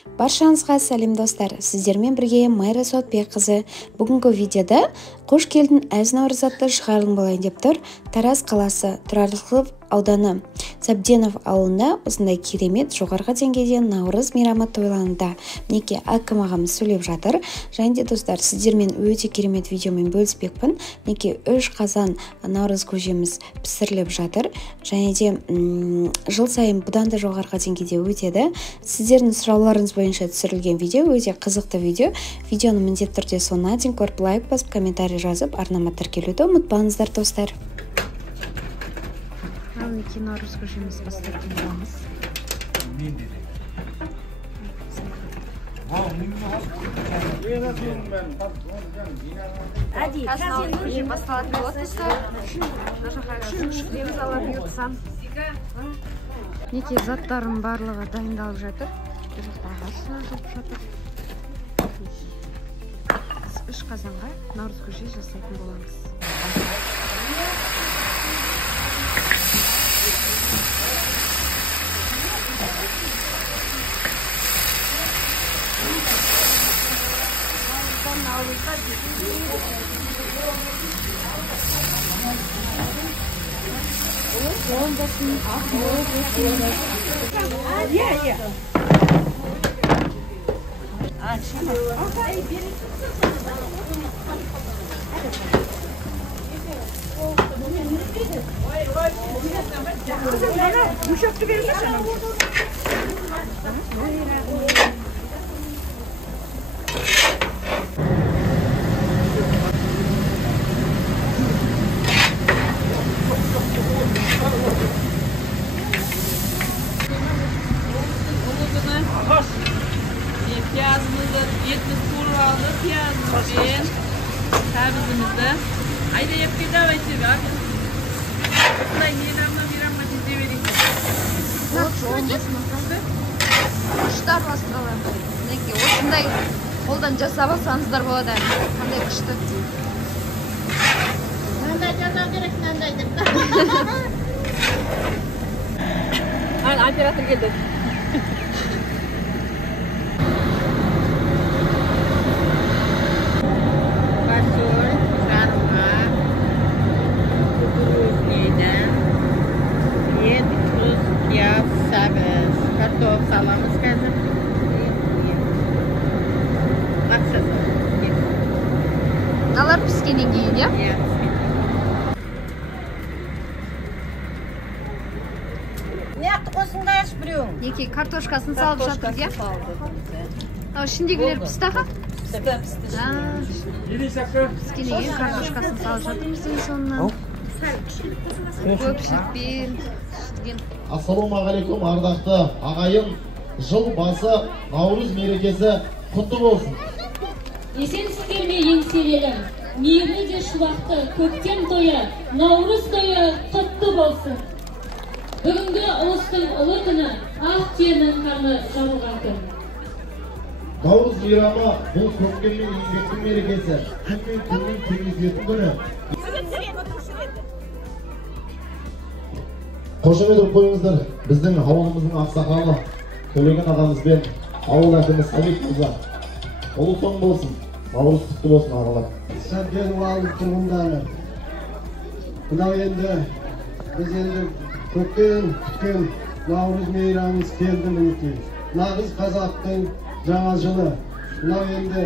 Баршаңызға сәлем достар, сіздермен бірге Майра Сотбекқызы. Бүгінгі видеода қош келдің әз наурыз атты шығарылым болайын деп тұр. Тараз қаласы, Тұрарлықов ауданы, Сәбденов ауылында осындай керемет жоғарғы деңгейде наурыз мейрамы тойлануда. Мінекей әкім ағамыз сөйлеп жатыр. Және де достар, сіздермен өте керемет видеомен бөліспекпін. Мінекей 3 қазан наурыз көжеміз пісіріліп жатыр. Және де жыл сайын бұдан да жоғарғы деңгейде өтеді. Сіздердің сұрауларыңыз бойынша түсірілген видео өте қызықты видео. Видеоны міндетті түрде соңына дейін көріп, лайк басып, комментарий жазып, арнама тіркелуді ұмытпаңыздар достар. Мінекей наурыз көжеміз бастап боламыз. Наурыз көже басталатын болатынса, шлеміз алып ұйытсам. Мінекей заттарым барлығы дайындалып жатыр. Ағашы жып жатыр. 3 қазанға наурыз көже жасайтын боламыз. Piyazımızı 70 kurallı piyazımızı tabizimizde ayda yapıp davayıcı var. Burayı miramma dizi vereyim. Kuşlar bastıralar. Neki osындай қолдан жасап алсаңыздар болады. Қандай күшті. Мынандай жасау керек, мынандай деп. Оператор geldi. Kartof salamız қазір. Алар піскеннен кейін, я? Неяқты қосыңда аш біреуің? Неке картошкасын салып жатыр, я? Ішіндегілер пісті аға? Піскеннен кейін картошкасын салып жатырмыздың соңынан. Көпшілікпен піскен. Ассалаумағалейкум, ардақты ағайын, жыл басы наурыз мерекесі құтты болсын. Есенсіздер ме еңселелім, мейірлі де шуақты көктем тойы, наурыз тойы құтты болсын. Бүгінгі ұлыстың ұлы күні, ақ түйенің қарны жабылған күн. Наурыз мейрамы бұл көктем мен еңбектің мерекесі, күн мен күннің теңесетін күні. Қошемет ұрып қойыңыздар, біздің ауылымыздың ақсақалы Төлеген ағамызбен ауыл әкімі Сәбит мырза. Ұлы соң болсын, наурыз құтты болсын ағалар. Сәбденов ауыл тұрғындары. Мынау енді біз енді көптен күткен наурыз мейрамымыз келді мінекей. Нағыз қазақтың жаңа жылы. Мынау енді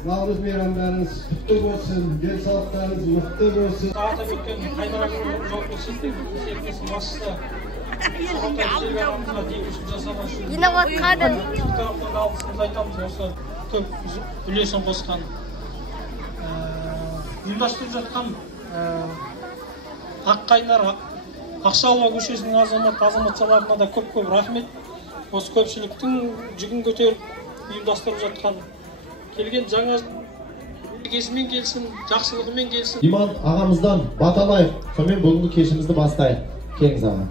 наурыз мейрамдарыңыз құтты болсын, денсаулықтарыңыз мықты болсын. Атап өткен Қайдар жауапкершіліктің серіктесі басшысы Сағатай Серік ағамызға демеушілік жасаған үшін тараптан алғысымызды айтамыз. Осы көп үлесін қосқан, ұйымдастырып жатқан Аққайнар Ақшалова көшесінің азаматшаларына да көп рахмет. Осы көпшіліктің жүгін көтеріп ұйымдастырып жатқан, келген жаңа мерекесімен келсін, жақсылығымен келсін. Иман ағамыздан бата алайық, сонымен бүгінгі кешімізді бастайық. Келіңіз аға.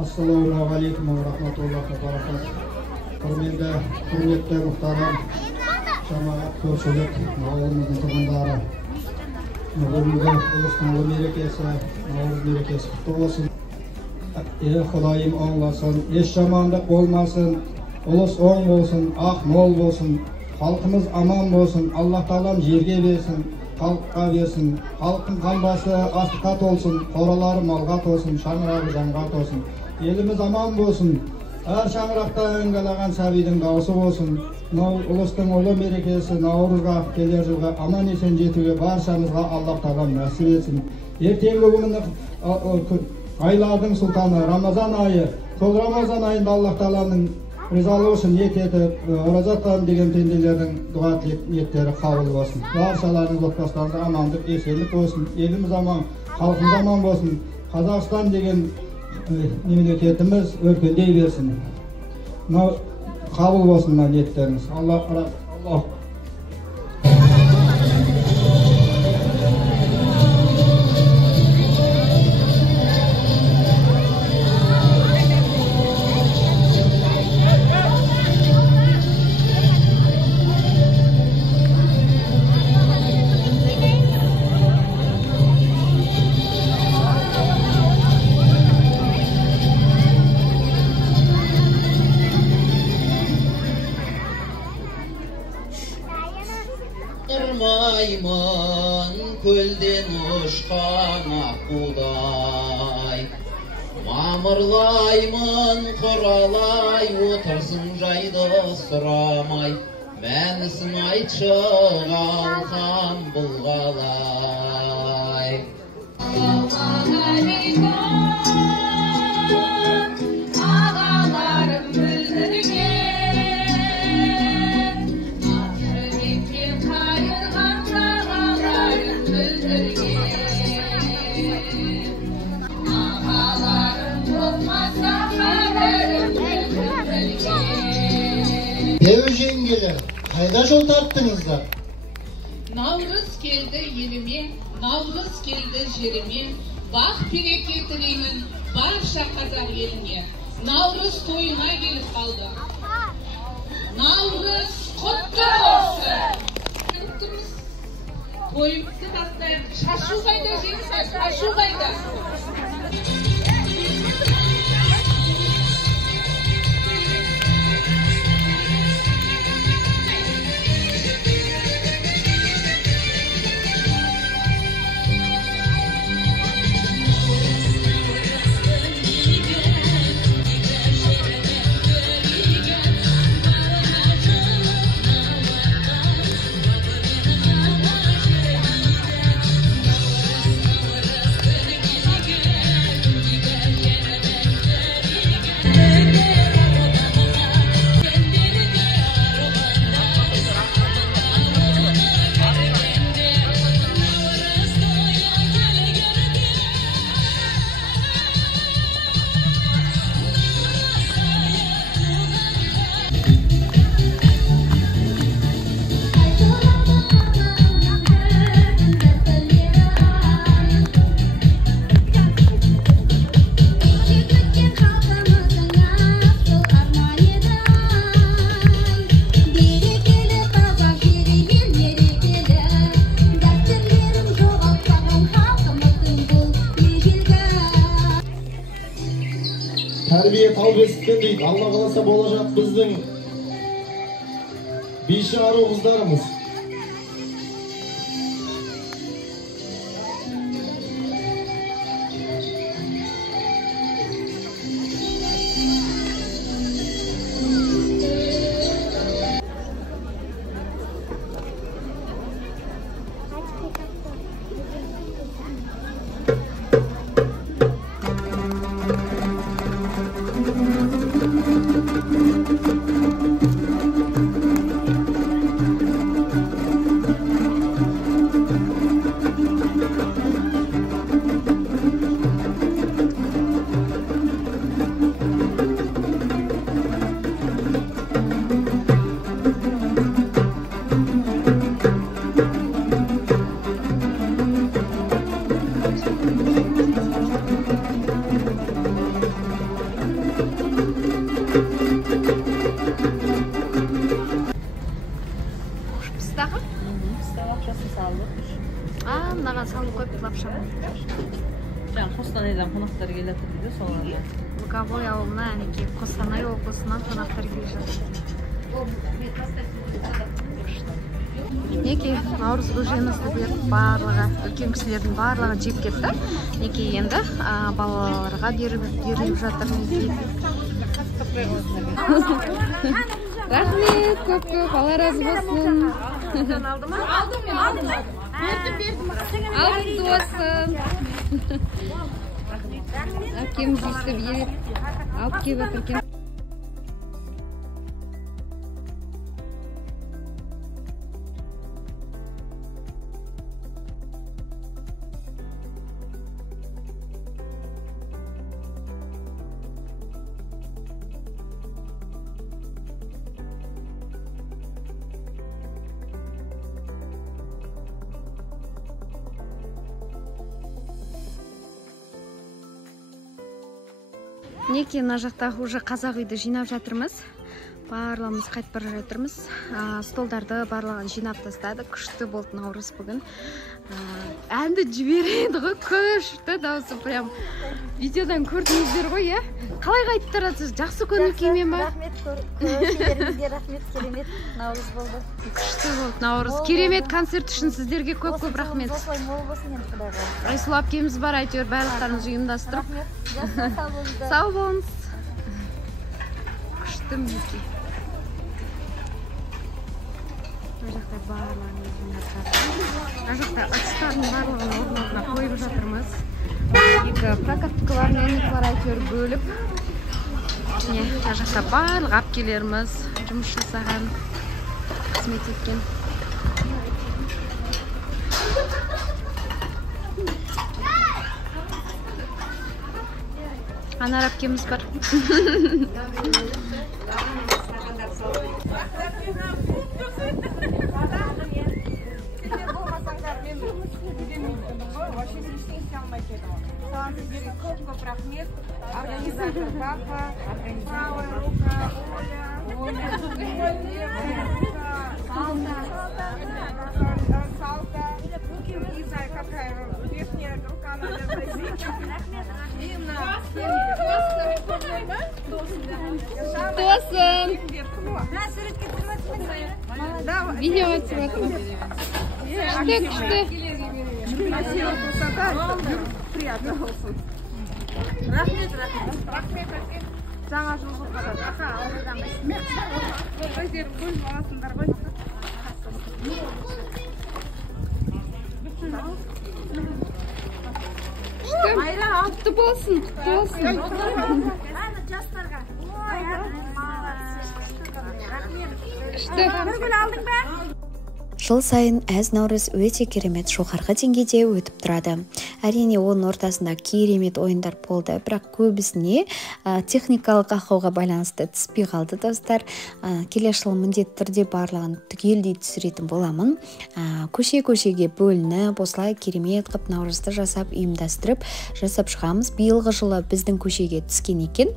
Ассалаумағалейкум ва рахматуллахи ва баракатух. Құрметті мұхтарам, жамағат, көпшілік, ауылымыздың тұрғындары. Бүгінгі ұлыстың мерекесі, наурыз мерекесі құтты болсын. Xudoyim oңlaсын, еш жамандық болмасын, ұлыс оң болсын, ақ мол болсын, халқымыз аман болсын, Аллах Тағалам жерге берсін, халыққа берсін, халықтың қамбасы астыққа толсын, қоралары малға толсын, шаңырағы жанға толсын. Еліміз аман болсын, әр шаңырақта өңгелеген сәбидің дауысы болсын. Ұлыстың ұлы мерекесі Наурызға келер жылға аман есен жетуге баршамызға Аллах Тағалам нәсіп етсін. Ертеңгі күні айлардың сұлтаны Рамазан айы, сол Рамазан айында Аллах Тағаланың ризалығы үшін ниет етіп, ораза тұтамын деген пенделердің дұға ниеттері қабыл болсын. Баршаларыңыз отбасыларыңызда амандық, еселік болсын, еліміз аман, халқымыз аман болсын. Қазақстан деген мемлекетіміз өркендей берсін. Қабыл болсын ниеттеріңіз. Аллах. Ырмаймын көлден ұшқан аққудай, мамырлаймын құралай, отырсын жайды сұрамай, мәнісін айтшы қалқам бұл қалай. Ағаларым білдірген Devi jengeler, қайда жол тарттыңыздар? Наурыз келді еліме, наурыз келді жеріме, бақ береке тілеймін барша қазақ еліне. Наурыз тойына келіп қалды. Наурыз құтты болсын. Тойымызды бастайық. Шашу қайда жеңсіз, шашу қайда. Тәрбие тау бесіктен дейді. Алла қаласа болашақ біздің биші ару қыздарымыз. Мынаған салып қойып лапша. Жаңа Қостанайдан қонақтар келеді дейді, соларға. Луговой ауылына, әнекей Қостанай облысынан қонақтар келіп жатыр. Неке наурыз көжемізді беріп барлығы, үлкен кісілердің барлығы жеп кетті. Неке енді балаларға беріліп жатыр. Рахмет, көп-көп, Алла разы болсын. Алдым мен. Алды болсын. Әкеміз өйстіп алып келіп отыр. Неке мына жақта уже қазақ үйді жинап жатырмыз. Барлығымыз қайтып бара жатырмыз. Столдарды барлығын жинап тастады. Күшті болды наурыз бүгін. Әнді жібереді ғой, күшті дауысы прям. Видеодан көрдіңіздер ғой, иә? Қалай қайтып тұрасыз? Жақсы көңіл күймен ба? Рахмет, көршілеріңізге рахмет, керемет наурыз болды. Күшті болды наурыз. Керемет концерт үшін сіздерге көп-көп рахмет. Айсұлу әпкеміз бар, әйтеуір барлықтарыңыз ұйымдастырып. Сау болыңыз. Күшті мінеки. Мына жақта барлығын мына жақта ачыстардың барлығын орнына қойып жатырмыз. Екі прокаттықылар мен екілар әйтеуір бөліп. Мына жақта барлық әпкелеріміз жұмыс жасаған, қызмет еткен. Анар әпкеміз бар. Көп рахмет. Организатор папа, правая рука, Оля, Салка, не знаю, какая верхняя рука надо возить. Тосын! Видео отсмотрим. Күшті. Приятно болсын. Рахмет. Жаңа жыл болсын. Ауылдан өздерің бөліп аласыңдар ғой. Құтты болсын. Жастарға. Күшті. Бір гүл алдың ба? Жыл сайын әз наурыз өте керемет жоғарғы деңгейде өтіп тұрады. Әрине оның ортасында керемет ойындар болды, бірақ көбісіне техникалық ақауға байланысты түспей қалды достар. Келесі жылы міндетті түрде барлығын түгелдей түсіретін боламын. Көше-көшеге бөлініп, осылай керемет қып наурызды жасап, ұйымдастырып жасап шығамыз. Биылғы жылы біздің көшеге түскен екен,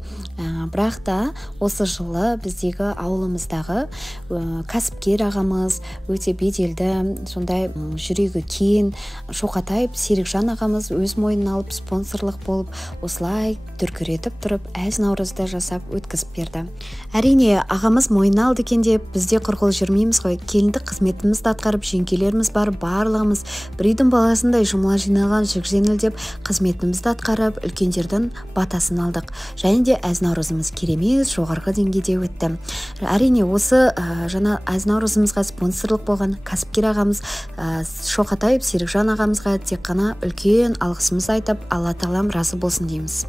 бірақ та осы жылы біздегі ауылымыздағы кәсіпкер ағамыз өте беделді, сондай жүрегі кен Шоқатайып Серікжан ағамыз өз мойнына алып спонсорлық болып, осылай дүркіретіп тұрып, әз наурызды жасап өткізіп берді. Әрине, ағамыз мойнына алды екен деп, бізде құрғыл жүрмейміз ғой. Келіндік қызметімізді атқарып, жеңкелеріміз бар, барлығымыз бір үйдің баласындай жұмыла жиналған жік-жеңіл деп қызметімізді атқарып, үлкендердің батасын алдық. Және де әз наурызымыз керемет жоғарғы деңгейде өтті. Әрине, осы жаңа әз наурызымызға спонсорлық болған кәсіпкер ағамыз Шоқатайып Серікжан ағамызға тек қана үлкен алғысымызды айтып, Алла тағалам разы болсын дейміз.